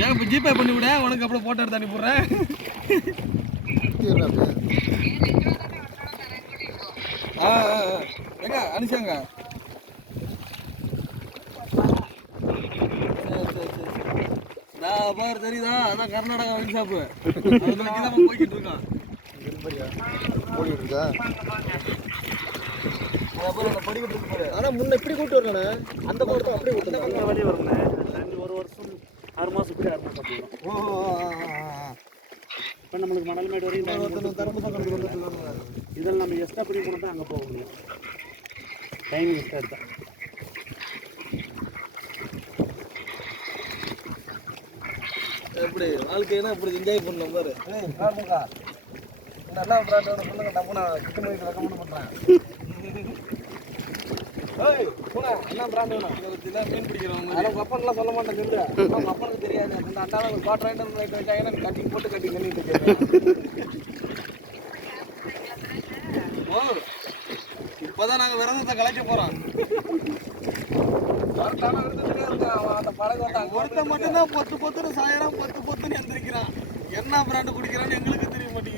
ஏன் இப்போ ஜிபே பண்ணி விட உனக்கு அப்புறம் போட்டோ எடுத்து அனுப்பிடுறேன். எங்க அனுப்பிச்சாங்க. நான் பாரு தெரியுதா, அதான் கர்நாடகா ஒயின் ஷாப்பு. தான் போய்கிட்டு இருக்கான். போயிட்டு இருக்கா படிக்கிட்டு இருக்கு. ஆனா முன்ன இப்படி கூட்டு வரல, அந்த பக்கம் அப்படியே கூட்டு வழி வரணும். ஒரு வருஷம் 6 மாதம் இப்படி 6 மாதம் இப்போ நம்மளுக்கு மணல்மேடு வரையும் இதில் நம்ம எக்ஸ்ட்ரா பிடி போனால் தான் அங்கே போக முடியும். டைமிங் எக்ஸ்ட்ரா எடுத்தா எப்படி வாழ்க்கைன்னா இப்படி என்ஜாய் பண்ணலாம் பாரு. நல்லா பிராண்டோட சொல்லுங்க, டப்புனா கிட்ட மணிக்கு ரெக்கமெண்ட் பண்ணுறேன். என்ன பிராண்ட் வேணும்? மீன் பிடிக்கிறவங்க அதெல்லாம் கப்பன்லாம் சொல்ல மாட்டேன். சொல்லு அவங்க அப்பனுக்கு தெரியாது. இந்த அண்டாவில் ஒரு குவார்டர் ஐட்டம் வச்சாங்கன்னா கட்டிங் போட்டு கட்டிங் பண்ணிட்டு இருக்கேன். ஓ இப்போதான் நாங்கள் விரதத்தை கலைக்க போகிறோம். கரெக்டான விரதத்துலேயே இருக்கான் அவன். அந்த பழக வந்தாங்க ஒருத்த மட்டும்தான் பொத்துன்னு சாயறான், பொத்துன்னு எந்திரிக்கிறான். என்ன பிராண்டு குடிக்கிறான்னு எங்களுக்கு தெரிய மாட்டேங்குது.